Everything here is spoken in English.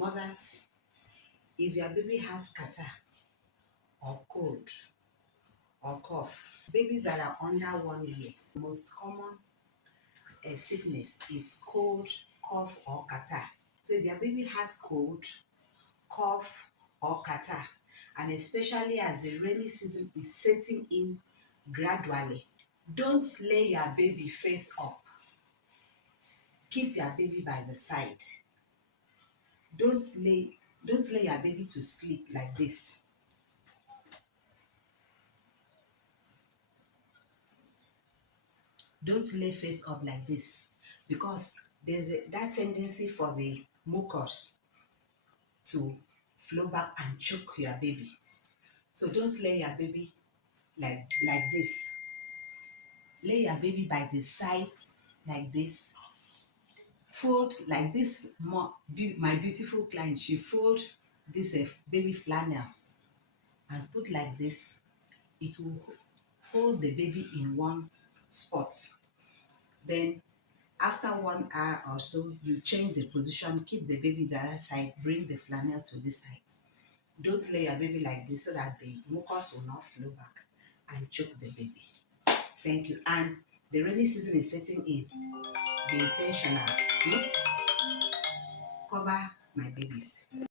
Mothers, if your baby has catarrh or cold or cough, babies that are under 1 year, the most common sickness is cold, cough, or catarrh. So if your baby has cold, cough, or catarrh, and especially as the rainy season is setting in gradually, don't lay your baby face up. Keep your baby by the side. Don't lay your baby to sleep like this. Don't lay face up like this, because there's that tendency for the mucus to flow back and choke your baby. So don't lay your baby like this. Lay your baby by the side like this. Fold like this. My beautiful client, she fold this baby flannel and put like this. It will hold the baby in one spot. Then after 1 hour or so, you change the position, keep the baby the other side, bring the flannel to this side. Don't lay your baby like this so that the mucus will not flow back and choke the baby. Thank you. And the rainy season is setting in. Be intentional. Cover my babies.